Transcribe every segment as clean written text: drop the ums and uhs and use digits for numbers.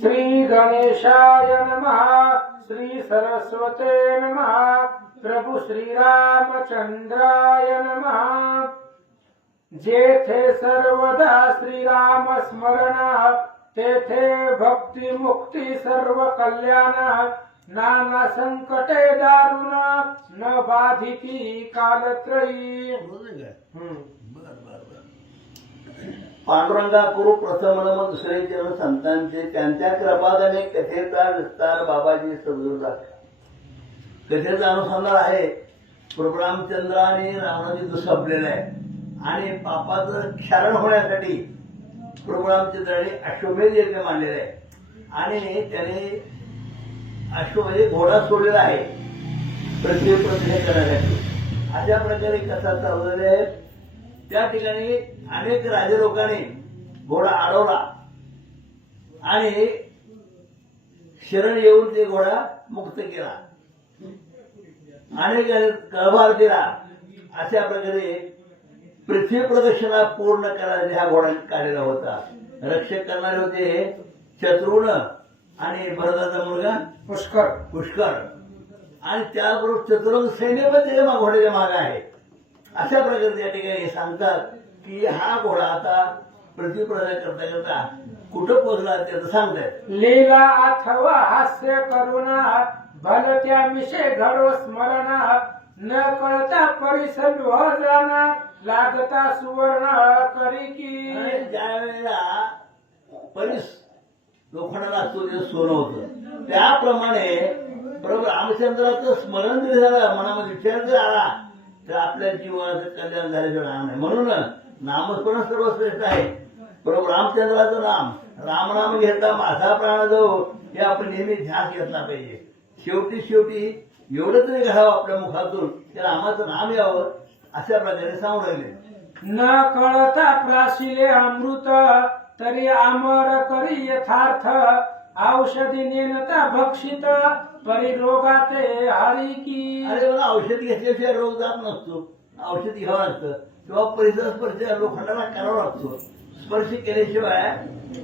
श्री गणेशाय नमः। श्री सरस्वते नमः। प्रभु श्री रामचंद्राय नमः। जेथे सर्वदा श्रीराम स्मरण, तेथे भक्ती मुक्ती सर्व कल्याण। नाना संकटे दारुण, न बाधिती कालत्रयी। पांडुरंगा करू प्रथम नमन दुसरे चरण संतांचे, त्यांच्या कृपादाने कथेचा विस्तार बाबाजी समजून कथेचा अनुसंधान आहे. प्रभू रामचंद्र आणि रावणाचे युद्ध संपलेलं आहे आणि पापाचं क्षारण होण्यासाठी प्रभू रामचंद्राने अश्वमेध यज्ञ मांडलेला आहे आणि त्याने अश्वमेध घोडा सोडलेला आहे पृथ्वी प्रदक्षिण करण्यासाठी. अशा प्रकारे कथा चालवलेली आहे. त्या ठिकाणी अनेक राजे लोकांनी घोडा अडवला आणि शरण येऊन ते घोडा मुक्त केला. अनेक कळभार दिला. अशा प्रकारे पृथ्वी प्रदक्षिणा पूर्ण करायला हा घोडा काढलेला होता. रक्षक करणारे होते शत्रुघ्न आणि भरताचा मुलगा पुष्कर आणि त्याबरोबर चतुरंग सैन्य पण त्याच्या घोड्याच्या मागे आहे. अशा प्रकारे त्या ठिकाणी सांगतात की हा घोडा आता पृथ्वी प्रदक्षिणा करता करता कुठं पोहोचला त्याचं सांगतायत. लीला अथवा हास्य करुणा, भलत्या मिशे घडो स्मरण. न कळता परिसर जाना, लागता सुवर्ण करी की. ज्या वेळेला परीस लोखंडाला असतो ते सोनं होतं, त्याप्रमाणे प्रभू रामचंद्राचं स्मरण जरी झालं, मनामध्ये विचार जर आला तर आपल्या जीवनाचं कल्याण झाल्याशिवाय राहणार नाही. म्हणून नामस्मरण सर्वश्रेष्ठ आहे. प्रभू रामचंद्राचं नाम, रामनाम घेता माझा प्राण जाऊ, हे आपण नेहमी ध्यास घेतला पाहिजे. शेवटी एवढं तरी घडावं आपल्या मुखातून की रामाचं नाम यावं, अशा प्रकारे सांगून राहिले. न कळता प्राशिले अमृत, तरी अमर करी यथार्थ. औषधी नेनता भक्षित, परिरोगाते हरी की. अरे मला औषध घेतल्याशिवाय रोग जात नसतो. औषध घ्यावं लागतं किंवा परिसर स्पर्श लोखंडाला करावा लागतो. स्पर्श केल्याशिवाय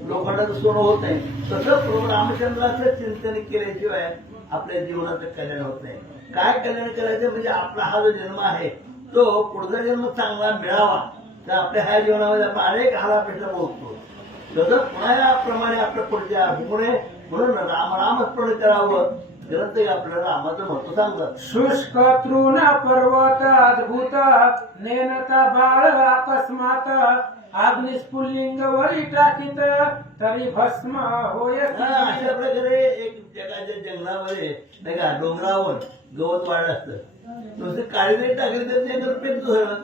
लोखंडाचं सोनं होत नाही. तसं प्रभू रामचंद्राचं चिंतन केल्याशिवाय आपल्या जीवनाचं कल्याण होत नाही. काय कल्याण करायचं म्हणजे आपला हा जो जन्म आहे तो पुढचा जन्म चांगला मिळावा, तर आपल्या ह्या जीवनामध्ये आपण अनेक हालापेक्षा भोगतो. तसं पुन्हा याप्रमाणे आपल्या पुढच्या पुढे म्हणून राम स्मरण करावं. ग्रंथ आपल्याला रामाचं महत्व सांगतात. शुष्क तृण पर्वत अद्भुत, नेनता बाळ अकस्मात. अग्निस्फुल्लिंग वरी टाकीत, तरी भस्म होय. अशा प्रकारे एक जगाच्या जंगलामध्ये नाही का डोंगरावर गवत वाढ असतं, नुसतं काळी टाकली तर जंगल पेटतो सगळं.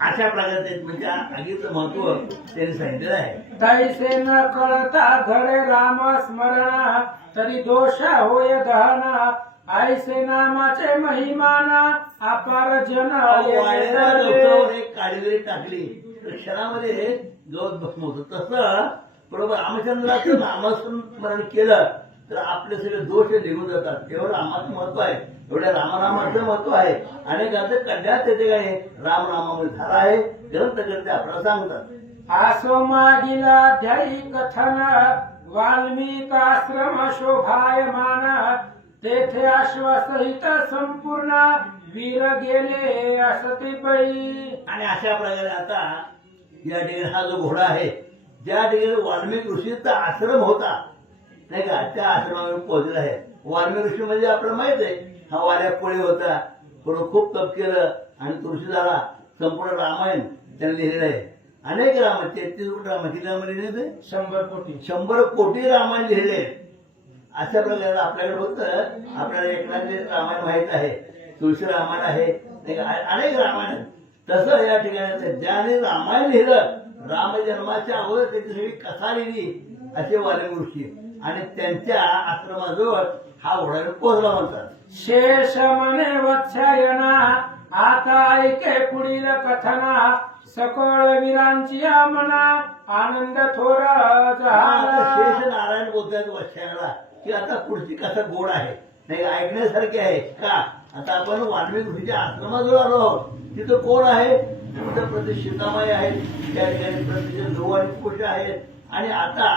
अशा प्रकारचे म्हणजे आगीचं महत्व त्यांनी सांगितलेलं आहे. तैसे न कळता घडे राम स्मरण, तरी दोष होय दहन. ऐसे नामाचे महिमाना, अपार जन एक काळी टाकली तर क्षणामध्ये गवत भस्म होतं. तसं बरोबर रामचंद्राचं नामस्मरण केलं तर आपले सगळे दोष निघून जातात. तेवढं रामाचं महत्व आहे, एवढ्या रामनामाचं महत्व आहे. अनेकांचं कल्याण त्या ठिकाणी रामनामामध्ये झाला आहे. ग्रंथकर्ते आपल्याला सांगतात. आसो मागीला ध्यायी कथन, वाल्मिकाश्रम शोभायमान. तेथे अश्वसहित संपूर्ण, वीर गेले असती पै. आणि अशा प्रकारे आता या ठिकाणी हा जो घोडा आहे, ज्या ठिकाणी वाल्मिक ऋषीचा आश्रम होता नाही का, त्या आश्रमावर पोहोचला आहे. वाल्मिक ऋषी म्हणजे आपल्याला माहित आहे, हा वाऱ्या कोळी होता, बरोबर खूप तप केलं आणि ऋषी झाला. संपूर्ण रामायण त्याने लिहिलेलं आहे. अनेक रामायण 33 कोटी रामायण किती रामायण लिहिले? 100 कोटी रामायण लिहिले. अशा प्रकारे आपल्याकडे फक्त आपल्याला एकनाथचे रामायण माहित आहे, तुळशी रामायण आहे, अनेक रामायण. तसं या ठिकाणी ज्याने रामायण लिहिलं, रामजन्माच्या अगोदर त्याची सगळी कथा लिहिली असे वाल्मिक ऋषी, आणि त्यांच्या आश्रमाजवळ हा घोडा पोहोचला म्हणतात. शेष म्हणे वत्सायना, आता ऐके पुढील कथना. सकळ वीरांची मना, आनंद थोर झाला. शेष नारायण बोलतायत वत्सायनाला की आता पुढची कथा गोड आहे, नाही ऐकण्यासारखी आहे का. आता आपण वाल्मिक ऋषीच्या आश्रमाजवळ आलो आहोत. तिथं कोण आहे? तिथं प्रति सीतामाई आहेत, त्या ठिकाणी प्रति ध्रुव आणि कुश आहेत. आणि आता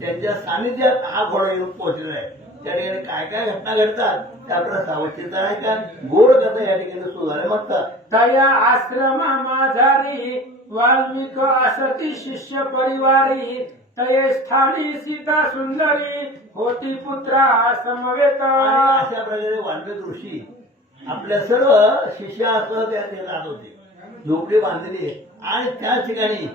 त्यांच्या सानिध्यात हा घोडा येऊन पोहोचलेला आहे. त्या ठिकाणी काय काय घटना घडतात त्या आपल्याला सावधचिंता आहे का गोड कथा या ठिकाणी सुधारे म्हणतात. तया आश्रमा माझारी वाल्मिक असती शिष्य परिवारी तये स्थानी सीता सुंदरी होती पुत्रा समवेत. आणि अशा प्रकारे वाल्मिक ऋषी आपल्या सर्व शिष्यासह त्या ठिकाणी राहत होते. झोपडी बांधलेली आहे आणि त्याच ठिकाणी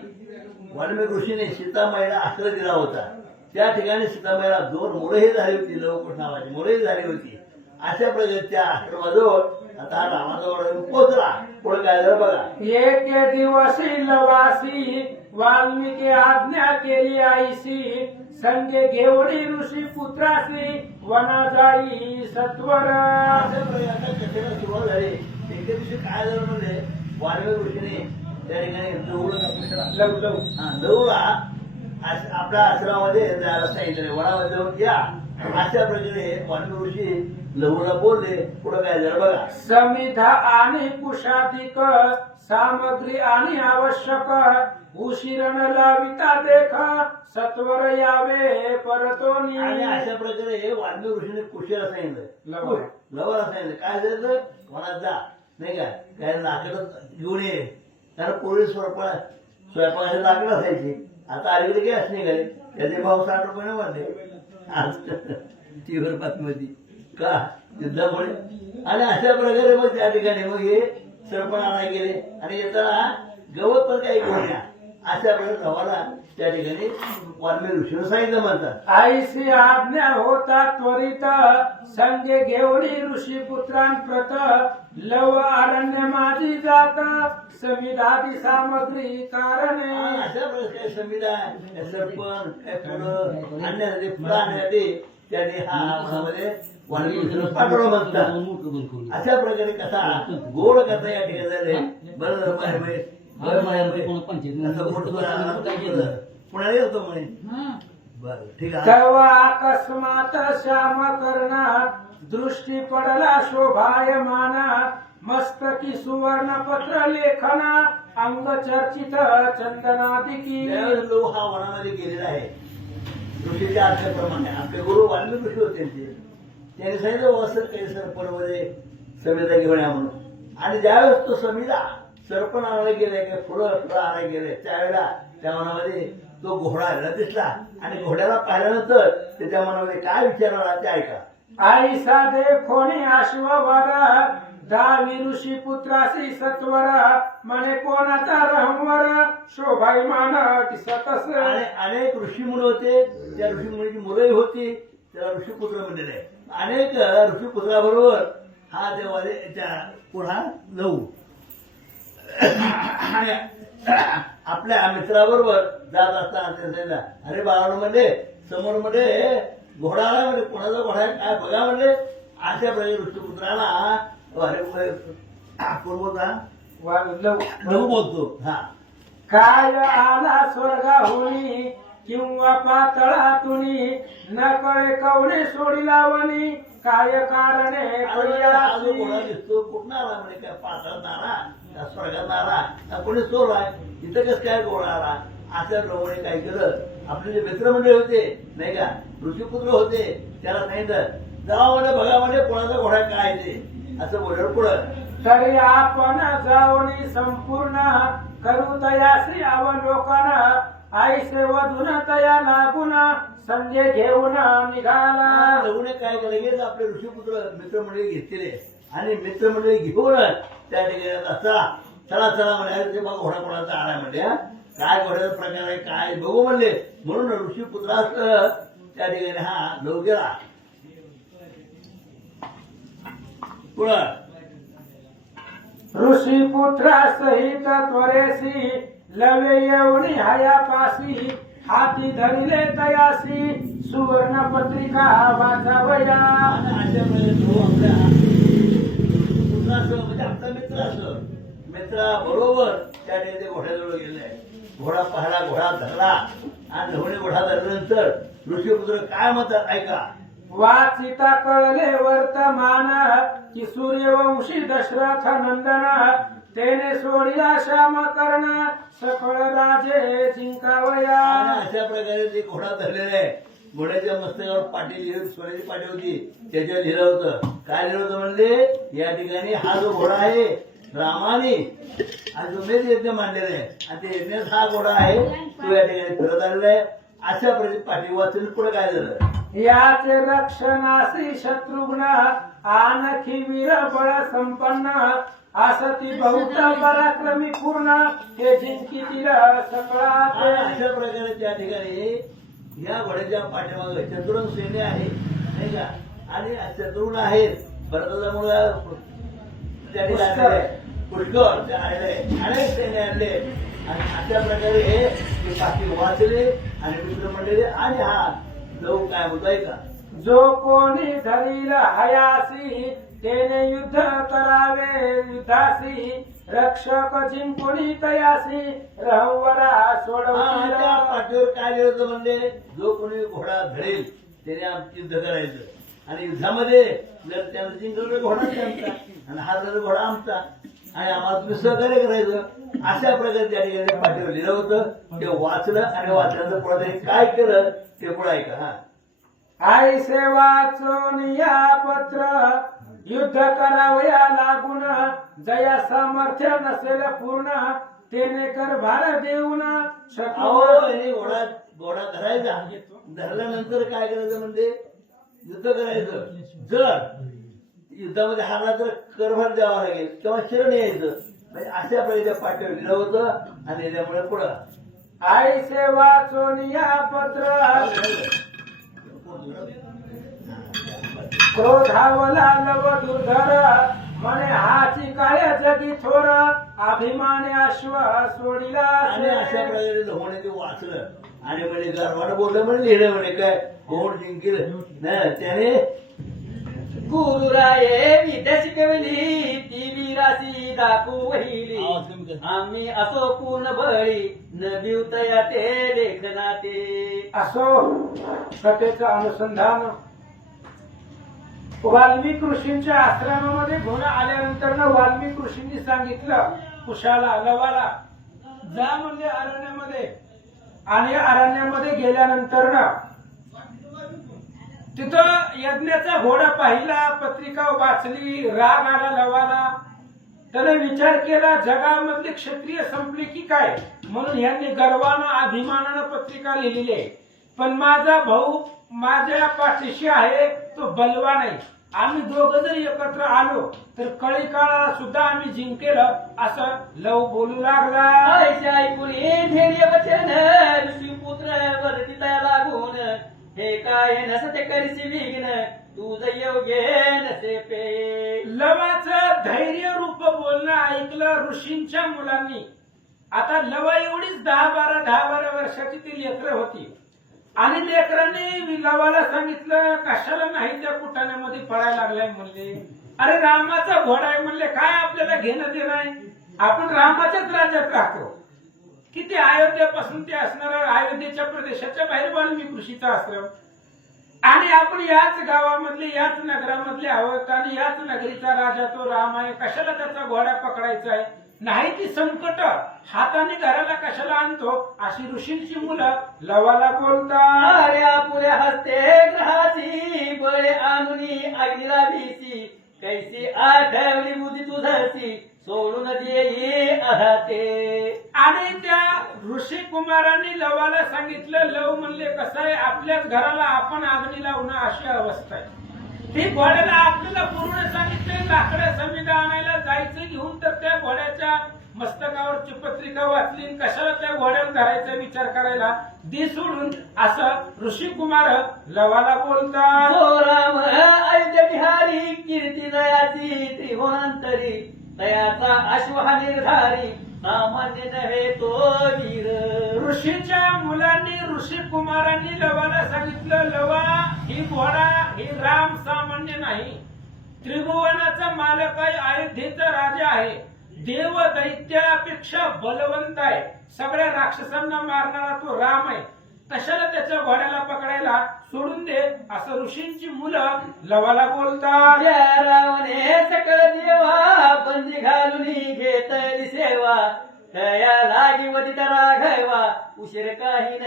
वाल्मिक ऋषीने सीतामाईला आश्रय दिला होता. त्या ठिकाणी सीतामाईला 2 मुलंही झाली होती, लवकुश नावाची मुलंही झाली होती. अशा प्रकारे त्या आश्रमाजवळ आता रामाजवळ येऊन पोहोचला. पुढे काय झालं बघा. एके दिवशी लवासी वाल्मिकी आज्ञा केली आईसी संगे घेवडी ऋषी पुत्रासी वना जाई सत्वर. अशा प्रकारे आता कथेला सुरुवात झाली. एके दिवशी काय झालं म्हणजे वाल्मिक ऋषीने त्या ठिकाणी लवला आपल्या आश्रमामध्ये जायला सांगितलं. वनामध्ये जाऊन या. अशा प्रकारे वाल्मिक ऋषी लवला बोलले. पुढे काय झालं बघा. समिधा आणि कुशाधिक सामग्री आणि आवश्यक उशीर न लाविता देख सत्वर यावे परतोनी. आणि अशा प्रकारे वाल्मिक ऋषीने कुशीला सांगितलं. लवला सांगितलं काय झालं वनात जा नाही का काय लाकडं घेऊन ये. कारण पूर्वी स्वयंपाकाचे लाकडं असायची. आता अलीकडे गॅस निघाले त्याचे भाव 60 रुपये वाढले. आज टीव्हीवर बातमी का युद्धामुळे. आणि अशा प्रकारे मग त्या ठिकाणी मग हे सरपण आणायला गेले आणि येताना गवत पण काही घेऊन या. अशा प्रकारे गव्हाला त्या ठिकाणी वाल्मिक ऋषीने सांगितलं म्हणतात. आईसी आज्ञा होता त्वरित संगे घेवडी ऋषी पुत्रांप्रत लव अरण्य माझी जात समिधादी सामग्री कारणे. आणि अशा प्रकारे संविधा सरपण काय फुलं आणण्यासाठी फुलं आणण्यासाठी त्याने हा मनामध्ये वाल्मिक ऋषीने पाठवलं म्हणतात. अशा प्रकारे कथा गोड कथा या ठिकाणी झाले. बरं पुण्याला येतो म्हणे. बरं ठीक आहे. तेव्हा अकस्मात श्याम कर्णा दृष्टी पडला शोभायमाना मस्तकी सुवर्ण पत्र लेखना अंग चर्चित चंदनादिकी. त्यावेळेस लोक हा वनामध्ये गेलेला आहे. ऋषीच्या आज्ञेप्रमाणे आपले गुरु वाल्मिक ऋषी होते त्यांनी सांगितलं वसर काही सरपणमध्ये समिधा घेऊन या म्हणून. आणि ज्यावेळेस तो समिधा सरपण आणायला गेले काय फुलं आणायला गेले त्यावेळेला त्या मनामध्ये तो घोडा आलेला दिसला. आणि घोड्याला पाहिल्यानंतर त्याच्या मनामध्ये काय विचार आला ते ऐका. आई साधे कोणी अश्ववर दहावी ऋषी पुत्रासी सत्वर म्हणे कोणाचा रहमवर शोभायमान दिसतस. आणि अनेक ऋषीमुनी होते. त्या ऋषीमुनीची मुलंही होती. त्याला ऋषीपुत्र म्हणलेले आहे. अनेक ऋषीपुत्राबरोबर हा देवाले पुन्हा लहू आपल्या मित्राबरोबर जात असताना ते सांगितलं अरे बाळांनो म्हणजे समोर मध्ये घोडा आला म्हणजे कोणाचा घोडा आहे काय बघा म्हणले. अशा प्रकारे ऋषीपुत्राला अरे कोण बोलता लहू बोलतो. हा काय आला स्वर्गाहुनी किंवा पातळातुनी न कळे कवणे सोडिलावनी काय कारणे जो घोडा दिसतो कुठं आला म्हणजे काय पातळात आला का स्वर्गात आला का कोणी चोर आहे इथं कसं काय घोडा आला. अशा प्रमाणे काय केलं आपले जे मित्रमंडळी होते नाही का ऋषीपुत्र होते त्याला सांगितलं जावा म्हणजे बघा म्हणजे कोणाचा घोडा काय ते असं बोललं. पुढं तरी आपण जाऊनी संपूर्ण करू तयासी अवलोकन आईसे वधून तया लागून संजय घेऊन निघाला. लग्न काय लगेच आपले ऋषीपुत्र मित्रमंडळी घेतलेले आणि मित्रमंडळी घेऊन त्या ठिकाणी चला चला चला म्हणजे मग घोडा कोणाचा आला म्हणजे काय घोड्याचा प्रकार आहे काय बघू म्हणले. म्हणून ऋषीपुत्रास त्या ठिकाणी हा लव गेला. पुढं ऋषीपुत्रा सहित त्वरेसी लवे येऊनी हयापासी हाती धरिले तयासी सुवर्ण पत्रिका वाचावया. अशा प्रकारे तो आपल्या ऋषीपुत्रासह म्हणजे आपला मित्रासह मित्राबरोबर त्या ठिकाणी घोड्याजवळ गेले. घोडा पाहिला घोडा धरला आणि धवणे घोडा धरल्यानंतर ऋषीपुत्र काय म्हणतात ऐका. वाचिता कळले वर्तमान की सूर्यवंशी दशरथ नंदन तेने सोडिला श्याम कर्ण सकळ राजे जिंकावया. आणि अशा प्रकारे ते घोडा धरलेला आहे. घोड्याच्या मस्तकावर पाटी लिहिली, सोन्याची पाटी होती, त्याच्यावर लिहिलं होतं. काय लिहिलं होतं म्हणले, या ठिकाणी हा जो घोडा आहे रामाने आज उमेद यज्ञ मांडलेला आहे आणि ते यज्ञात हा घोडा आहे तो या ठिकाणी फिरत आलेला आहे. अशा प्रकारे पाठी वाचून पुढे काय झालं, याचे रक्षणासी शत्रुघ्न आणखी वीर बळ संपन्न असती बहुत पराक्रमी पूर्ण हे जिंकीतील सकळा. आणि अशा प्रकारे त्या ठिकाणी या घोड्याच्या पाठीमागे चतुरंग सैन्य आहे नाही का, आणि चतुर्ग आहेत भरताचा मुलगा त्या ठिकाणी पुष्कळ ते आले, अनेक सैन्य आणले आणि अशा प्रकारे ते बाकी वाचले आणि मित्र मंडळी आणि हा लव काय होताय का, जो कोणी धरील हयासी तेने युद्ध करावे युद्धासी रक्षक जिंकुणी तयासी रहवरा त्या सोडविला. पाठीवर काय लिहिलं होतं म्हणले, जो कोणी घोडा धरेल त्याने आमचं युद्ध करायचं आणि युद्धामध्ये जर त्यानं जिंकलं तर घोडा आमचा आणि हारला तर घोडा आमचा आणि आम्हाला तुम्ही सहकार्य करायचं. अशा प्रकारे त्या ठिकाणी पाठीवर लिहिलं होतं. ते वाचलं आणि वाचल्यानंतर पुढे काय केलं ते पुढे ऐका. हा, आई सेवाचोन या पत्र युद्ध करावया लागून जया सामर्थ्य नसेल पूर्ण तेने कर भार देऊन अहो शत्रू. हे घोडा धरायचा, धरल्यानंतर काय करायचं म्हणजे युद्ध करायचं. जर युद्धामध्ये हारला तर करभार द्यावा लागेल किंवा शरण यायचं. म्हणजे अशा प्रकारे पाठीवर लिहिलं होतं आणि त्यामुळे पुढं आई सेवाचोन या पत्र क्रोधावला लव दुर्धर म्हणे हाची काय जगी थोर अभिमाने अश्व सोडिला. आणि अशा प्रकारे होणे ते वाचलं आणि म्हणजे गारवाड बोललं म्हणे लिहिलं म्हणे काय होण जिंकेल ना त्याने गुरुराये विद्या शिकवली ती वीरासी दाखवू वहिली आम्ही असो पूर्ण बळी न भिवतया ते लेखनाते. असो कथेचं अनुसंधान वाल्मिक ऋषींच्या आश्रमामध्ये घोडा आल्यानंतर वाल्मिक ऋषींनी सांगितलं कुशाला लवाला जा म्हणजे अरण्यामध्ये. आणि अरण्यामध्ये गेल्यानंतर तिथं यज्ञाचा घोडा पाहिला, पत्रिका वाचली, राग आला लवाला. त्याने विचार केला जगामधली क्षत्रिय संपली की काय, म्हणून यांनी गर्वानं अभिमानानं पत्रिका लिहिलेली आहे. पण माझा भाऊ माझ्या पाठीशी आहे, तो बलवान आहे. आम्ही दोघं जर एकत्र आलो तर कळी काळाला सुद्धा आम्ही जिंकेल असं लव बोलू लागला. ऐशा ऐकून धैर्य वचन ऋषी पुत्र वर्तिता लागून हे काय नसते करशी विघ्न तुझ योग्य नसे पे. लवाचं धैर्य रूप बोलणं ऐकलं ऋषींच्या मुलांनी. आता लवा एवढीच 10-12 वर्षाची ती लेकरं होती आणि लेकरांनी लवाला सांगितलं कशाला नाही त्या कुटाण्यामध्ये पडायला लागलाय म्हणले. अरे रामाचा घोडा आहे म्हणले, काय आपल्याला घेणं देणं आहे, आपण रामाच्याच राज्यात राहतो. किती अयोध्येपासून ते असणार, अयोध्येच्या प्रदेशाच्या बाहेर वाल्मिक ऋषीचा आश्रम आणि आपण याच गावामधले याच नगरामधले आहोत आणि याच नगरीचा राजा तो राम आहे. कशाला त्याचा घोडा पकडायचा आहे, नाही ती संकट हाताने घराला कशाला आणतो अशी ऋषींची मुलं लवाला बोलतात. अरे पुऱ्या हस्ते ग्रहाची बळे आणून अग्नीला भीसी कैसी आठवली बुद्धी तुझसी सोडून देई आहाते. आणि त्या ऋषी कुमारांनी लवाला सांगितलं, लव म्हणले कसं आहे आपल्याच घराला आपण अग्नी लावणं अशी अवस्था आहे. ती घोड्याला आपल्याला पूर्ण सांगितलं लाकडं समिधा आणायला जायचं घेऊन, तर त्या घोड्याच्या मस्तकावरची पत्रिका वाचली, कशाला त्या घोड्याला धरायचा विचार करायला दी सोडून असं ऋषी कुमार लवाला बोलतात. हो राम अयोध्या बिहारी कीर्ती दयाची त्रिभुवनांतरी तयाचा अश्वहा निर्धारी सामान्य नव्हे तो वीर. ऋषीच्या मुलांनी ऋषी कुमारांनी लवाला सांगितलं लवा ही घोडा ही राम सामान्य नाही, त्रिभुवनाचा मालक आहे, अयोध्येचा राजा आहे, देव दैत्यापेक्षा बलवंत आहे, सगळ्या राक्षसांना मारणारा तो राम आहे. कशाला त्याच्या घोड्याला पकडायला सोडून दे असं ऋषींची मुलं लवाला बोलतात. या रावणे सकळ देवा बंदी घालून घेतली सेवा तया लागी वदित राघवा उशीर काही न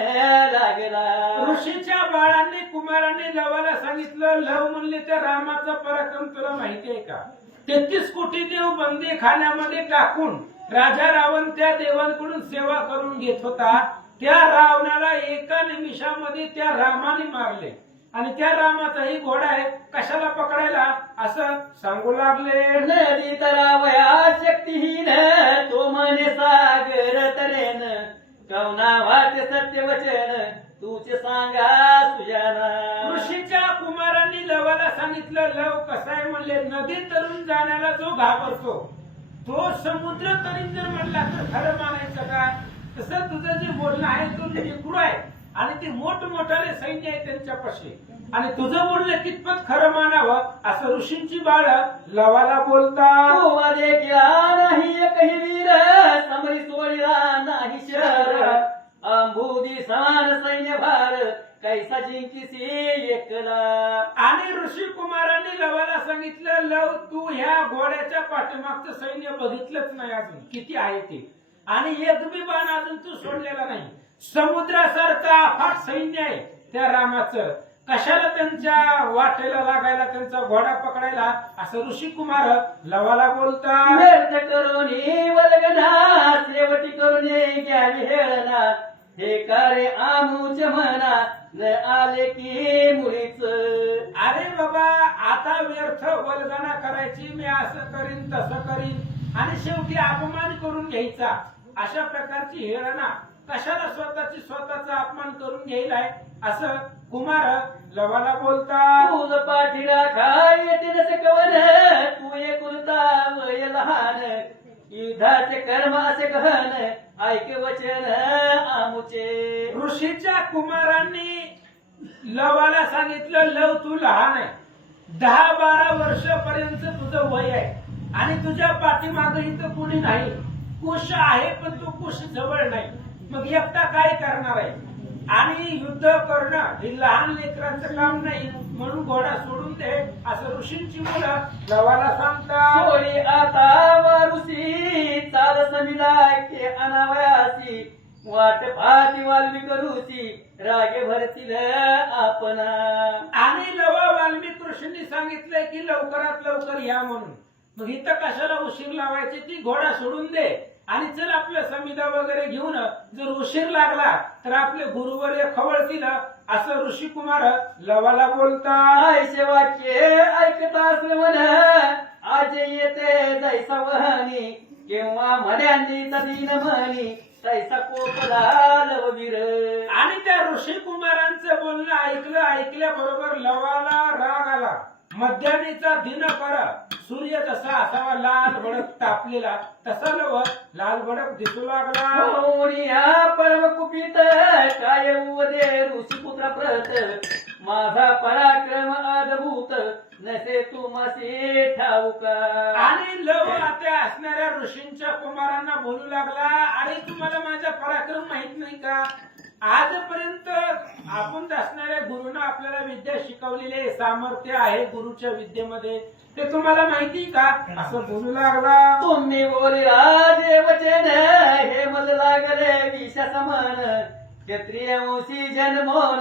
लागला. ऋषीच्या बाळांनी कुमारांनी लवाला सांगितलं लव म्हणले त्या रामाचा पराक्रम तुला माहिती आहे का? 33 कोटी देव बंदी खाण्यामध्ये टाकून राजा रावण त्या देवांकडून सेवा करून घेत होता. त्या रावणाला एका निमिषामध्ये त्या रामाने मारले आणि त्या रामाचाही घोडा आहे कशाला पकडायला असं सांगू लागले. नदी तरावया शक्तीहीन तो मने सागर तरेन कवना वाटे सत्य वचन तुझे सांगा सुजाना. ऋषीच्या कुमारांनी लवाला सांगितलं लव कसाय म्हणले नदी तरून जाण्याला जो घाबरतो तो समुद्र तरी जर म्हणला तर खरं मानायचं का? तसं तुझं जे बोलणं आहे तो निगुड आहे आणि ते मोठमोठाले सैन्य आहे त्यांच्यापाशी आणि तुझं बोलणं कितपत खरं मानावं असं ऋषींची बाळ लवाला बोलतात. तू देखील नाही एकही वीर समरी सोडिला नाही शर अंबुदी समान सैन्य भार कैसा जिंकीसी एकला. आणि ऋषी कुमारांनी लवाला सांगितलं लव तू ह्या घोड्याच्या पाठीमागचं सैन्य बघितलंच नाही अजून किती आहे ते आणि एक बी बाण अजून तू सोडलेला नाही. समुद्रासारखं अफाट सैन्य आहे त्या रामाचं कशाला त्यांच्या वाटेला लागायला त्यांचा घोडा पकडायला असं ऋषी कुमार लवाला बोलतात. व्यर्थ करून वलगना सेवटी करून घ्यावी हेळना हे कार्य आमूच म्हणा न आले की मुळीच. अरे बाबा आता व्यर्थ वल्गना करायची मी असं करीन तसं करीन आणि शेवटी अपमान करून घ्यायचा अशा प्रकारची हेळना कशाला स्वतःचा अपमान करून घ्यायलाय असं कुमार लवाला बोलतात. तुझ पाठीला काय येते नसे कवन तू एकुलता वय लहान युद्धाचे कर्म असे गहन ऐक वचन आमुचे. ऋषीच्या कुमारांनी लवाला सांगितलं लव तू लहान आहे 10-12 वर्षापर्यंत तुझं वय आहे आणि तुझ्या पाठीमागे इथं कुणी नाही. कुश आहे पण तू कुश जवळ नाही मग एकटा काय करणार आहे आणि युद्ध करणं हे लहान लेकरांचं काम नाही म्हणून घोडा सोडून दे असं ऋषींची मुलं लवाला सांगतात. सोडी आता वारुसी चाल समिला के अनावयासी वाट पाहती वाल्मी करूसी रागे भरतील आपणा. आणि लवा वाल्मिक ऋषींनी सांगितलंय की लवकरात लवकर या म्हणून मग इथं कशाला उशीर लावायची ती घोडा सोडून दे आणि चल आपल्या समिधा वगैरे घेऊन जर उशीर लागला तर आपले गुरुवर खवळतील असं ऋषी कुमार लवाला बोलतात. आयशे वाक्य ऐकत असलं म्हण आज येते जैसा वहनी किंवा मड्यांनीचा दिन म्हणी तैसा कोपला लववीर. आणि त्या ऋषी कुमारांचं बोलणं ऐकल्याबरोबर लवाला राग आला. मध्यानीचा दिन करा सूर्य जसा असावा लाल भडक तापलेला तसा लव लाल भडक दिसू लागला. परम कुपित काय उदे ऋषीपुत्र प्रत माझा पराक्रम अद्भुत नसे तुमसे ठाऊका. आणि लव आता असणाऱ्या ऋषींच्या कुमारांना बोलू लागला अरे तुम्हाला माझा पराक्रम माहित नाही का? आजपर्यंत आपण असणाऱ्या गुरुनं आपल्याला विद्या शिकवलेली आहे सामर्थ्य आहे गुरुच्या विद्येमध्ये ते तुम्हाला माहिती का असं बोलू लागला. तुम्ही बोली राजे वचन हे मल लागले विष समान क्षत्रिय वंशी जन्मोन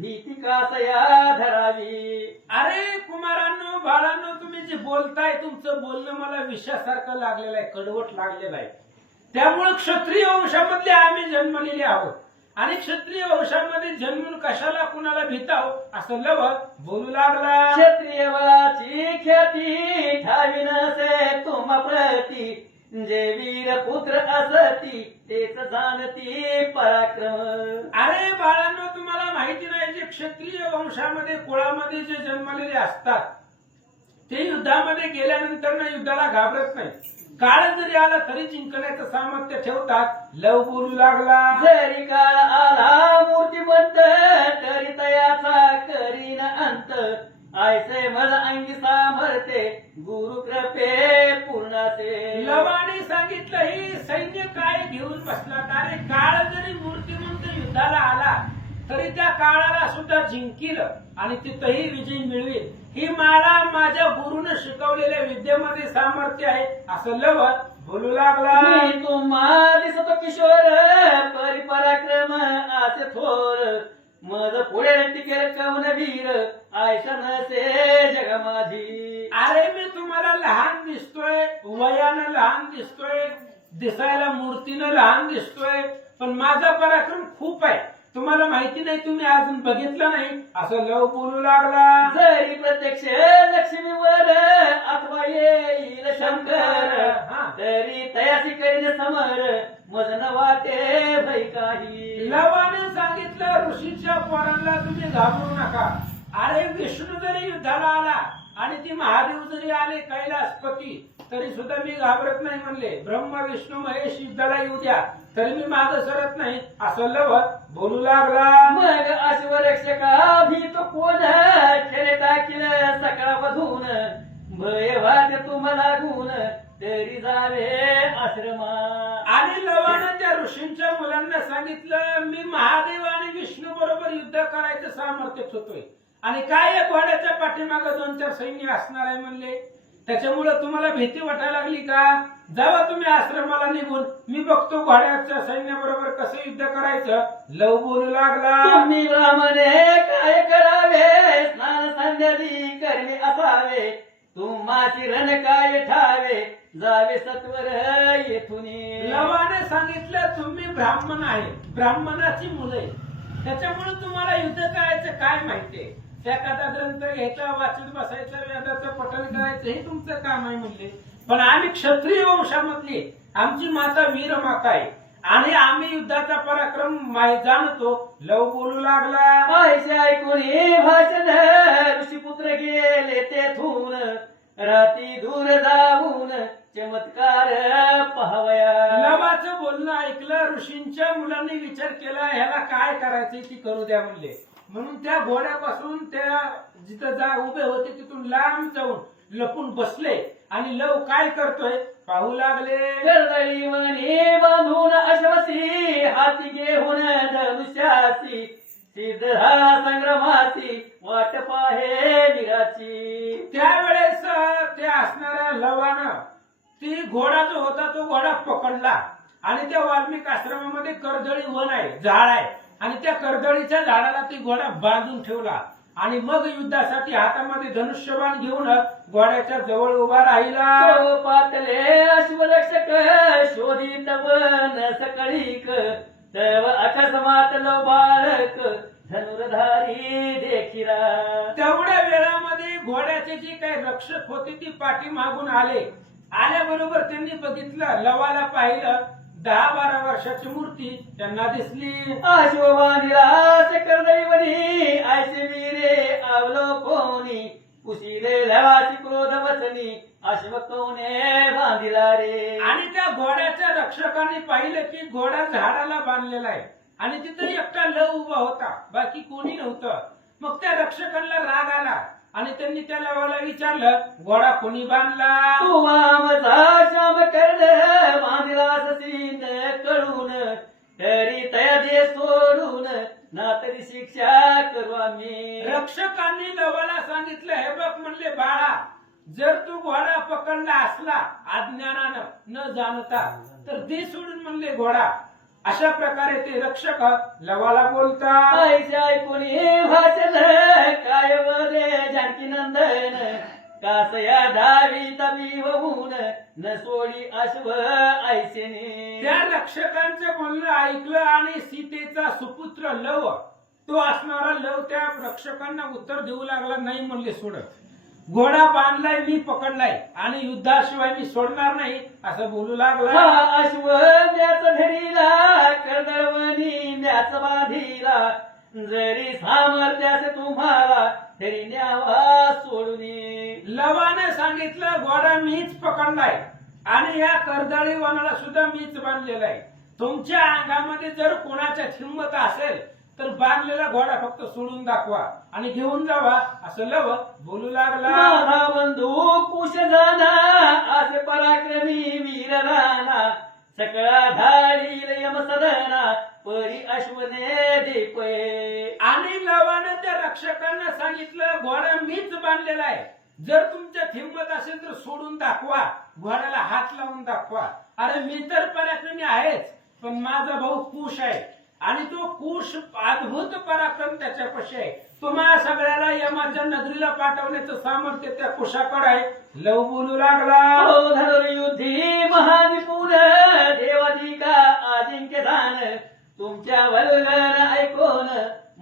भीती कासया धरावी. अरे कुमारांनो बाळांनो तुम्ही जे बोलताय तुमचं बोलणं मला विषासारखं लागलेलं आहे कडवट लागलेलं आहे. त्यामुळे क्षत्रिय वंशामधले आम्ही जन्मलेले आहोत आणि क्षत्रिय वंशामध्ये जन्मून कशाला कुणाला भीताव असं लव बोलू लागला. क्षत्रिय बळाची ख्याती ठावी नसे तुम्हा प्रती जे वीर पुत्र असती तेच जाणती पराक्रम. अरे बाळांनो तुम्हाला माहिती नाही जे क्षत्रिय वंशामध्ये कुळामध्ये जे जन्मलेले असतात ते युद्धामध्ये गेल्यानंतर ना युद्धाला घाबरत नाही. काळ जरी आला तरी जिंकण्याचं सामर्थ्य ठेवतात. लव बोलू लागला. जरी काळ आला मूर्तिमंत तरी तयाचा करीन अंत ऐसे मला अंगी सामर्थ्य गुरु कृपे पूर्णाचे. लवाने सांगितलं ही सैन्य काय घेऊन बसला. अरे काळ जरी मूर्तिमंत युद्धाला आला तरी त्या काळाला सुद्धा जिंकील आणि तिथंही विजय मिळवेल. ही मला माझ्या गुरुनं शिकवलेल्या विद्येमध्ये सामर्थ्य आहे असं लव बोलू लागला. मी तुम्हा दिसतो किशोर परिपराक्रम असे थोर मज पुढे टिकेल कवन वीर आयशा नसे जग माझी. अरे मी तुम्हाला लहान दिसतोय, वयानं लहान दिसतोय, दिसायला मूर्तीनं लहान दिसतोय, पण माझा पराक्रम खूप आहे. तुम्हाला माहिती नाही, तुम्ही अजून बघितलं नाही असं लव बोलू लागला. जरी प्रत्यक्ष लक्ष्मीवर अथवा येईल शंकर तरी तयासी करीन समर मज न वाटे भय काही. लवाने सांगितलं ऋषीच्या पोरांना तुम्ही घाबरू नका. अरे विष्णू जरी युद्धाला आला आणि ती महादेव जरी आले कैलासपती तरी सुद्धा मी घाबरत नाही म्हणले. ब्रह्मा विष्णू महेश युद्धाला येऊ द्या तरी मी माग सरत नाही असं लव बोलू लागला. मग अश्वरक्षका भीत कोण खेळे टाकील सकाळ बधून भय वाट तुम्हाला गुण तरी जावे आश्रमा. आणि लवानं त्या ऋषींच्या मुलांना सांगितलं मी महादेव आणि विष्णू बरोबर युद्ध करायचं सामर्थ्यच होतोय आणि काय या घोड्याच्या पाठीमागं 2-4 सैन्य असणार आहे म्हणले. त्याच्यामुळे तुम्हाला भीती वाटायला लागली का? जावा तुम्ही आश्रमाला निघून, मी बघतो घोड्याच्या सैन्याबरोबर कसं युद्ध करायचं. लव बोलू लागला. तुम्ही ब्राह्मणे काय करावे स्नान संध्यादी करणे असावे तुम्हाची रण काय ठावे जावे सत्वर येथून. लवाने सांगितलं तुम्ही ब्राह्मण आहे, ब्राह्मणाची मुलं आहे, त्याच्यामुळे तुम्हाला युद्ध करायचं काय माहितीये. एखादा ग्रंथ घ्यायचा, वाचत बसायचं, वेदाचं पठण करायचं हे तुमचं काम आहे म्हणले. पण आम्ही क्षत्रिय वंशामधली, आमची माता वीर माता आहे आणि आम्ही युद्धाचा पराक्रम जाणतो. लव बोलू लागला. आयसे ऐकून हे भाषण ऋषीपुत्र गेले तेथून राती दूर जाऊन चमत्कार पाहावया. लवाचं बोलणं ऐकलं. ऋषींच्या मुलांनी विचार केला ह्याला काय करायचं ती करू द्या म्हणले. म्हणून त्या घोड्यापासून त्या जिथं उभे होते तिथून लांब जाऊन लपून बसले आणि लव काय करतोय पाहू लागले. कर्दळी मणी बांधून अश्वसी हाती घेऊन धनुष्यासी सिद्ध हा संग्रमाची वाट पाहे वीराची. त्यावेळेस ते असणाऱ्या लवानं ती घोडा जो होता तो घोडा पकडला आणि त्या वाल्मिक आश्रमामध्ये कर्दळी वन आहे, झाड आहे आणि त्या कर्दळीच्या झाडाला ती घोडा बांधून ठेवला आणि मग युद्धासाठी हातामध्ये धनुष्यबाण घेऊन घोड्याच्या जवळ उभा राहिला. तो पातले अश्वरक्षक शोधित वन सकळीक तव अकस्मात लो बाळक धनुर्धारी देखिरा. तेवढ्या वेळामध्ये घोड्याचे जे काही रक्षक होते ती पाठी मागून आले. आल्याबरोबर त्यांनी बघितलं, लवाला पाहिलं. 10-12 वर्षाची मूर्ती त्यांना दिसली. अश्ववाणीला कर्दळी वनी आयसे वीरे आवलो कोणी कुशीले लवासी क्रोध वचनी अश्व कोणे बांधिला रे. आणि त्या घोड्याच्या रक्षकांनी पाहिलं की घोडा झाडाला बांधलेला आहे आणि तिथे एकटा लव उभा होता, बाकी कोणी नव्हतं. मग त्या रक्षकांना राग आला आणि त्यांनी त्या लवाला विचारलं घोडा कोणी बांधला. तू मामचा श्याम कर्ण बांधिला सीन कळून तरी तया दे सोडून ना तरी शिक्षा करू आम्ही. रक्षकांनी लवाला सांगितलं हे बघ म्हणले बाळा, जर तू घोडा पकडला असला अज्ञानानं न जाणता तर दे सोडून म्हणले घोडा. अशा प्रकारे ते रक्षक लवाला बोलतात. ऐसे ऐकून भाषण काय वदे जानकी नंदन कासया धावी तबी होऊन न सोडी अश्व ऐसेने. त्या रक्षकांचं बोलणं ऐकलं आणि सीतेचा सुपुत्र लव, तो असणारा लव त्या रक्षकांना उत्तर देऊ लागला नाही म्हणले सोडत. घोडा बांधलाय, मी पकडलाय आणि युद्धाशिवाय मी सोडणार नाही असं बोलू लागला. हा अश्व म्याच धरीला कर्दळवणी म्याच बांधिला जरी सामर्थ्यास तुम्हाला तरी न्यावा सोडून. लवाने सांगितलं घोडा मीच पकडलाय आणि या कर्दळी वनाला सुद्धा मीच बांधलेला आहे. तुमच्या अंगामध्ये जर कोणाच्या हिंमत असेल तर बांधलेला घोडा फक्त सोडून दाखवा आणि घेऊन जावा असं लव बोलू लागला. माझा बंधू कुश जाना असे पराक्रमी वीर राणा सकळा धाडील यम सदना परी अश्वने दीपये. आणि लवानं त्या रक्षकांना सांगितलं घोडा मीच बांधलेला आहे, जर तुमच्यात हिंमत असेल तर सोडून दाखवा, घोड्याला हात लावून दाखवा. अरे मी तर पराक्रमी आहेच, पण माझा भाऊ कुश आहे आणि तो कुश अद्भुत पराक्रम त्याच्यापाशी आहे. तुम्हा सगळ्याला यमाच्या नगरीला पाठवण्याचं सामर्थ्य त्या कुशाकडे आहे. लव बोलू लागला, ओ धनुर्युद्धी महानिपुण देवाची का अजिंक्य झान, तुमच्या वल्गन ऐकून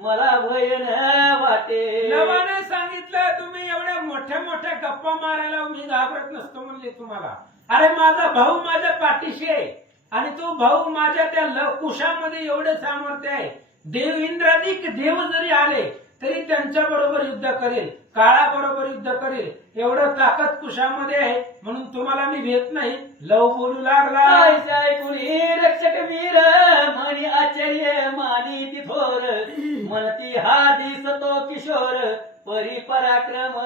मला भय न वाटे. लवाने सांगितलं तुम्ही एवढ्या मोठ्या मोठ्या गप्पा मारायला मी घाबरत नसतो म्हणले तुम्हाला. अरे माझा भाऊ माझ्या पाठीशी आहे आणि तो भाऊ माझ्या त्या कुशामध्ये एवढं सामर्थ्य आहे. देव इंद्राधिक देव जरी आले तरी त्यांच्या बरोबर युद्ध करेल, काळाबरोबर युद्ध करेल, एवढं ताकद कुशामध्ये आहे, म्हणून तुम्हाला मी भेट नाही. लव बोलू लागला, ऐकुनी रक्षक वीर म्हणी आश्चर्य मानी ती थोर, म्हणती हा दिसतो किशोर परी पराक्रम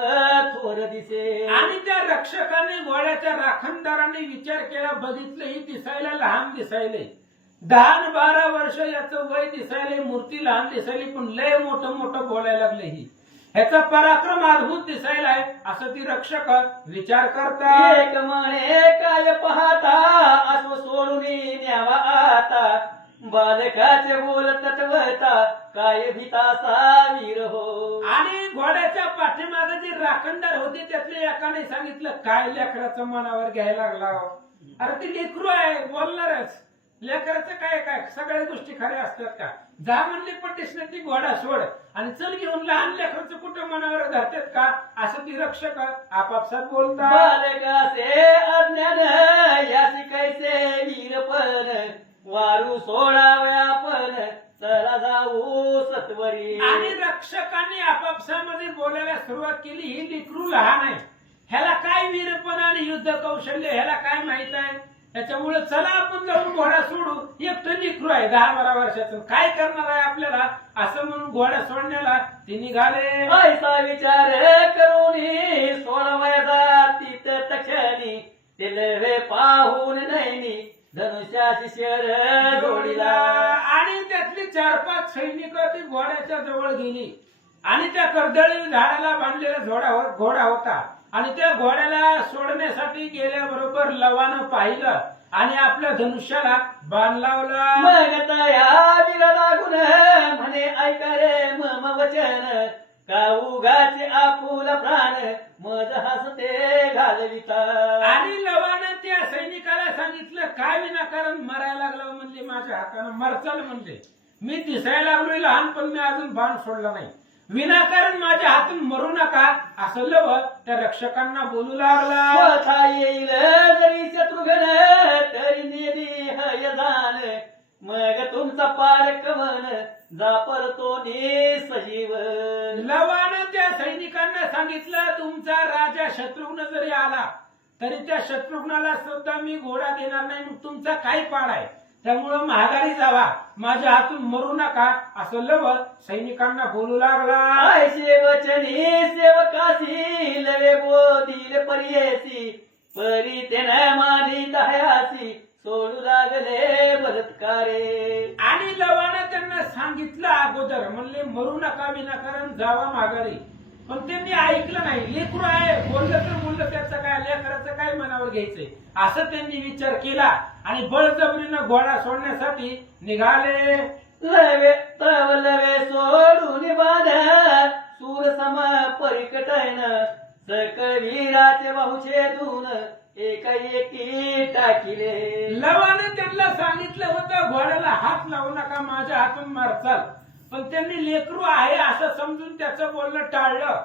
थोर दिसे. आणि त्या रक्षकाने घोड्याच्या राखणदारांनी विचार केला, बघितलं ही दिसायला लहान दिसायले, 10-12 वर्ष याचं वय दिसायले, मूर्ती लहान दिसायली, पण लय मोठं मोठं बोलायला लागले. ही ह्याचा पराक्रम अद्भुत दिसायला आहे असं ती रक्षक विचार करतात. एक म्हणे काय पाहता असं सोडून न्यावा आता, बालकाचे बोल तत्वता काय भीतासा वीर हो. आणि घोड्याच्या पाठीमागे जे राखणदार होते त्यातल्या एकाने सांगितलं, काय लेकराचं मनावर घ्यायला लागला हो? अरे ती लेकरू आहे, बोलणारच, लेकराचं काय काय सगळ्या गोष्टी खऱ्या असतात का? जा म्हणले पटेशने ती घोडा सोड आणि चल घेऊन, लहान लेकराचं कुठं मनावर धरतात का? असं ती रक्षक आपापसात बोलतात. बालकाचे अज्ञान यासी कैसे वीरपण, वारू सोडावया पण चला जाऊ सत्वरी. आणि रक्षकांनी आपापसामध्ये बोलायला सुरुवात केली, ही लेकरू लहान आहे, ह्याला काय वीरपण आणि युद्ध कौशल्य ह्याला काय माहित आहे, त्याच्यामुळे चला आपण जाऊन घोडा सोडू. एकटं लेकरू आहे 10-12 वर्षाचं, काय करणार आहे आपल्याला, असं म्हणून घोडा सोडण्याला ते निघाले. ऐसा विचार करून सोडवायचा तिथ तक्षणी, तिलवे पाहून नैनी धनुष्याची शेर जोडीला. आणि त्यातली 4-5 सैनिक ती घोड्याच्या जवळ गेली आणि त्या कर्दळी झाडाला बांधलेला घोडा होता आणि त्या घोड्याला सोडण्यासाठी गेल्याबरोबर लवानं पाहिलं आणि आपल्या धनुष्याला बाण लावला. मग तया विरा लागून म्हणे ऐका रे मम वचन, का उगाचे आपुला प्राण मज हसते घालविता. आणि लवानं त्या सैनिकाला सांगितलं, काय विनाकारण मरायला लागला म्हणले, माझ्या हातानं मरचाल म्हणले, मी दिसायला लागलोय लहान पण मी अजून बाण सोडला नाही, विनाकारण माझ्या हातून मरू नका, असं लव त्या रक्षकांना बोलू लागला. कथा येईल जरी शत्रुघ्न तरी नेदी हय जाण, मग तुमचा पार कमन जा परतो ने सजीवन. लवानं त्या सैनिकांना सांगितलं, तुमचा राजा शत्रुघ्न जरी आला तरी त्या शत्रुघ्नाला सुद्धा मी घोडा देणार नाही, मग तुमचा काय पाड आहे, त्यामुळं महागारी जावा, माझ्या हातून मरू नका, असं लव सैनिकांना बोलू लागला. ऐसे वचनी सेवकासी लवे बोधिले पर्येसी, परी तेन मानी दह्यासी सोडू लागले बलात्कारे. आणि लवानं त्यांना सांगितलं अगोदर, म्हणले मरू नका, विनाकारण जावा माघारी, पण त्यांनी ऐकलं नाही. लेकरू आहे, बोललं तर बोललं, त्याचं काय, लेकराचं काय मनावर घ्यायचंय, असं त्यांनी विचार केला आणि बळजबरीनं घोडा सोडण्यासाठी निघाले. लवे तव लवे सोडून बांध सूर सम परिकटन, सकळ वीराचे बाहुचे धून एकाएकी टाकिले. लवानं त्यांना सांगितलं होतं घोड्याला हात लावू नका, माझ्या हातून मारचाल, पण त्यांनी लेकरू आहे असं समजून त्याचं बोलणं टाळलं.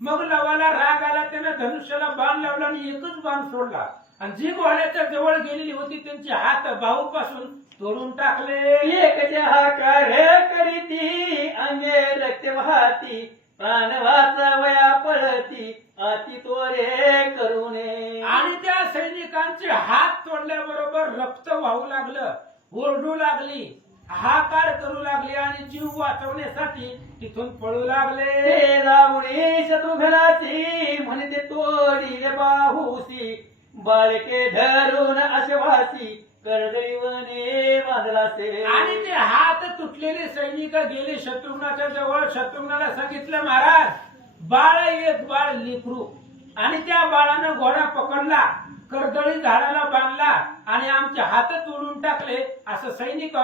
मग लवाला राग आला, त्यानं धनुष्याला बाण लावला आणि एकच बाण सोडला आणि जी घोड्याच्या जवळ गेलेली होती त्यांचे हात बाहूपासून तोडून टाकले. एकच्या हाकार करीती अंगे रक्त वाहती, प्राण वाचवया पळती अति त्वरे करुणे. आणि त्या सैनिकांचे हात तोडल्याबरोबर रक्त वाहू लागलं, ओरडू लागली, हाकार करू लागले आणि जीव वाचवण्यासाठी तिथून पळू लागले. ते रावणी शत्रुघ्नाची म्हणते तोडीले बाहुसी, बाळके धरून अश्वासी कर्दळी वने बांधला से आणि ते हात तुटलेले सैनिक गेले शत्रुघ्नाच्या जवळ. शत्रुघ्नाला सांगितलं महाराज, बाळ एक बाळ लेकरू, आणि त्या बाळानं घोडा पकडला, कर्दळी झाडाला बांधला आणि आमचे हात तोडून टाकले, असं सैनिक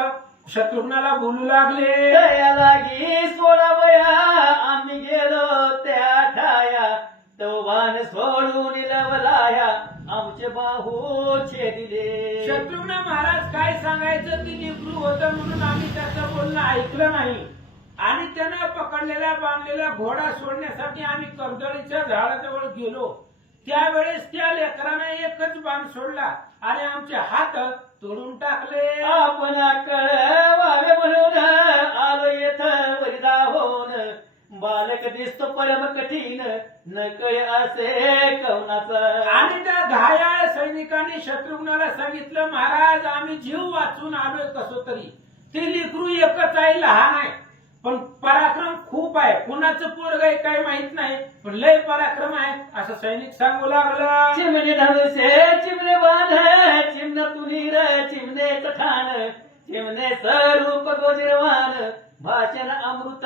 शत्रुघ्नाला बोलू लागले. दया लागी 16 वया आम्ही गेलो त्या ठाया, तो बाण सोडून लवलाया आमचे बाहू छेदिले. शत्रुघ्न महाराज काय सांगायचं, ती लेकरू होतं म्हणून आम्ही त्याचं बोलणं ऐकलं नाही, आणि त्यानं पकडलेला बांधलेला घोडा सोडण्यासाठी आम्ही कर्दळीच्या झाडाजवळ गेलो. त्यावेळेस त्या लेकरानं एकच बाण सोडला आणि आमचे हात तोडून टाकले. आपण कळवावे म्हणून आलो येथ वरिदा होऊन, बालक दिसतो परम कठीण न कळे असे कवनाचा. आणि त्या घायाळ सैनिकांनी शत्रुघ्नाला सांगितलं, महाराज आम्ही जीव वाचून आलोय कसो तरी. ते लेकरू एकच आहे, लहान आहे, पण पराक्रम खूप आहे. कुणाचं पोरग आहे काही माहित नाही, पण लय पराक्रम आहे असं सैनिक सांगू लागला. चिमणे धनुष्य चिमणे बाण, चिमण तुनीर चिमणे कठाण, चिमणे स्वरूप गोजरवान, भाषण अमृत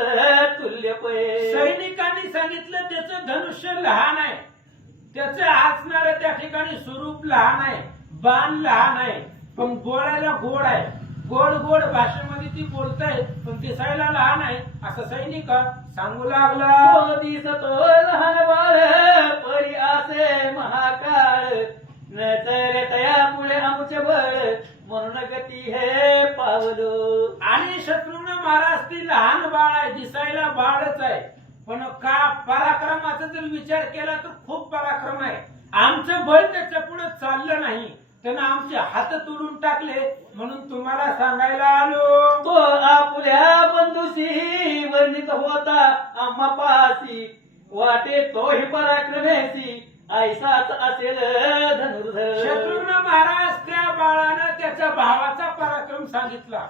तुल्य पै. सैनिकांनी सांगितलं त्याचं धनुष्य लहान आहे, त्याचं असणारं त्या ठिकाणी स्वरूप लहान आहे, बाण लहान आहे, पण बोलायला गोड आहे. गोड गोड भाषेमध्ये ती बोलताय, पण दिसायला लहान आहे असं सैनिक सांगू लागला. तो दिसतो लहान बाळ परी असे महाकाळ, न तर तया पुढे आमचे बळ म्हणून गती हे पावलो. आणि शत्रुघ्न महाराज ती लहान बाळ आहे, दिसायला बाळच आहे, पण का पराक्रमाचा जर विचार केला तर खूप पराक्रम आहे. आमचं बळ त्याच्या पुढे चाललं नाही, त्यानं आमचे हात तोडून टाकले, म्हणून तुम्हाला सांगायला आलो. तो आपल्या बंधुशी वर्णित होता आम्हा पासी, वाटे तोही पराक्रमेशी ऐसाच असेल धनुर्धर. शत्रुघ्न महाराज त्या बाळानं त्याच्या भावाचा पराक्रम सांगितला.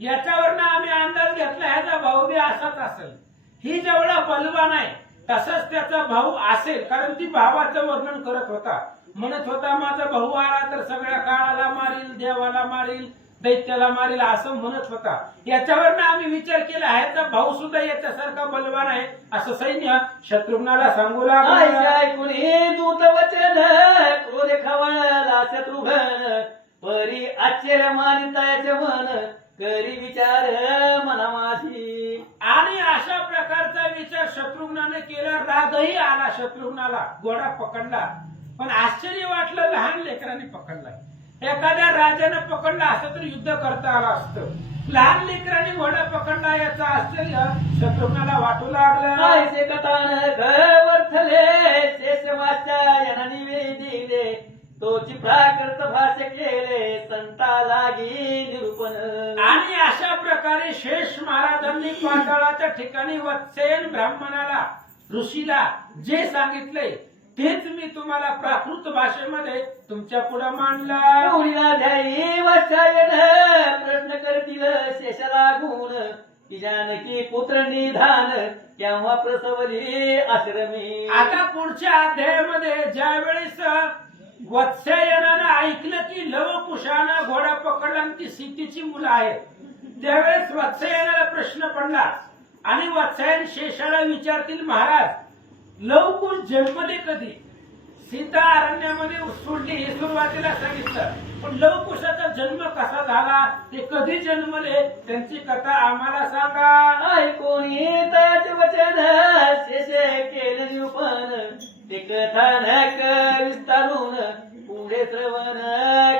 याच्यावरनं आम्ही अंदाज घेतला ह्याचा भाऊ बी असाच असेल. ही जेवढा बलवान आहे तसाच त्याचा भाऊ असेल, कारण ती भावाचं वर्णन करत होता. म्हणत होता माझा भाऊ आला तर सगळ्या काळाला मारील, देवाला मारील, दैत्याला मारील असं म्हणत होता. याच्यावरनं आम्ही विचार केला ह्याचा भाऊ सुद्धा याच्यासारखा बलवान आहे असं सैन्य शत्रुघ्नाला सांगू लागला. ऐकून दूत वचन क्रोध खवळला शत्रुघ्न, परी आश्चर्य मानिताचे मन करी विचार मना माझी. आणि अशा प्रकारचा विचार शत्रुघ्नाने केला. रागही आला शत्रुघ्नाला, घोडा पकडला, पण आश्चर्य वाटलं लहान लेकरांनी पकडलाय. एखाद्या राजाने पकडला असं तर युद्ध करता आलं असतं, लहान लेकरांनी घोडा पकडला याचं आश्चर्य शत्रुघ्नाला वाटू लागलं. ऐसे कथान वर्थले शेषवाच्या यांना निवेदिले, तोची प्राकृत भाष्य केले संता लागी निरूपण. आणि अशा प्रकारे शेष महाराजांनी पाताळाच्या ठिकाणी वत्सेन ब्राह्मणाला, ऋषीला जे सांगितले तेच मी तुम्हाला प्राकृत भाषेमध्ये तुमच्या पुढे मांडलं. पुरीला ध्यायी वाचायन प्रश्न करतील शेष लागून, की जानकी पुत्र निधान केव्हा प्रसवली आश्रमी. आता पुढच्या अध्यायामध्ये ज्या वेळेस वत्सायनानं ऐकलं की लवकुशानं घोडा पकडला आणि ती सीतेची मुलं आहेत, त्यावेळेस वत्सायनाला प्रश्न पडला आणि वत्सायन शेषाला विचारतील, महाराज लवकुश जन्मले कधी? सीता अरण्यामध्ये सोडली हे सुरुवातीला सांगितलं, पण लवकुशाचा जन्म कसा झाला, ते कधी जन्मले, त्यांची कथा आम्हाला सांगा. ऐकोणी त्याचे वचन शेष केले निरूपण, ते कथानक विस्तारून पुढे श्रवण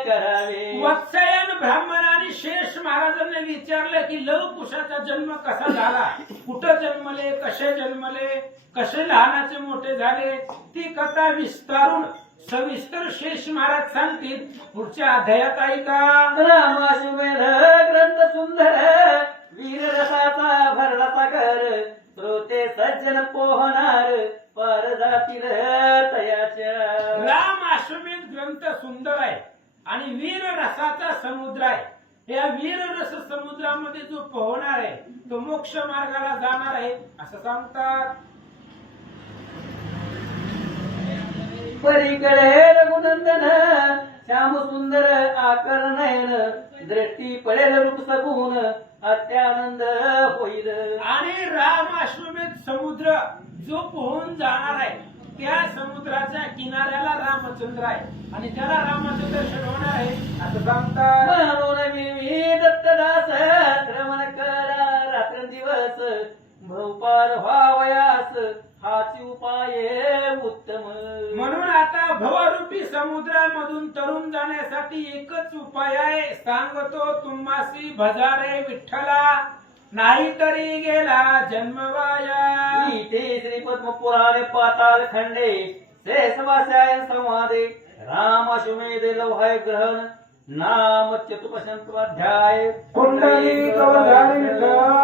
करावे. वत्सायन ब्राह्मणाने शेष महाराजांना विचारलं की लवकुशाचा जन्म कसा झाला, कुठं जन्मले, कसे जन्मले, कसे लहानाचे मोठे झाले, ती कथा विस्तारून सविस्तर शेष महाराज सांगतील पुढच्या अध्यायात. ऐका. रामाश्वेल ग्रंथ सुंदर, वीर रसाचा भरला सागर, श्रोते सज्जन पोहणार पार जातील तयाच्या. राम अश्वमेध ग्रंथ सुंदर आहे आणि वीर रसाचा समुद्र आहे. या वीर रस समुद्रामध्ये जो पोहणार आहे तो मोक्ष मार्गाला जाणार आहे असं सांगतात. परीकडे रघुनंदन श्याम सुंदर आकर नयन दृष्टी पडेल रूप सगुण अत्यानंद होईल. आणि राम अश्वमेध समुद्र जो पोहून जाणार आहे त्या समुद्राच्या किनाऱ्याला रामचंद्र आहे आणि त्याला रामाचं दर्शन होणार आहे असं सांगतात. म्हणून मी दत्तदास श्रवण करा रात्रंदिवस भूपार व्हावयास हाच उपाय उत्तम. म्हणून आता भवरूपी समुद्रामधून तरुण जाण्यासाठी एकच उपाय आहे. सांगतो तुम्हासी भजारे विठ्ठला नाहीतरी गेला जन्मवाया. इथे श्री पद्म पुराणे पाताल खंडे शेषवासाय संवादे राम अश्वमेध लौहाय ग्रहण नाम चतुपशंत अध्याय. कुंडली कवलारी विठ्ठल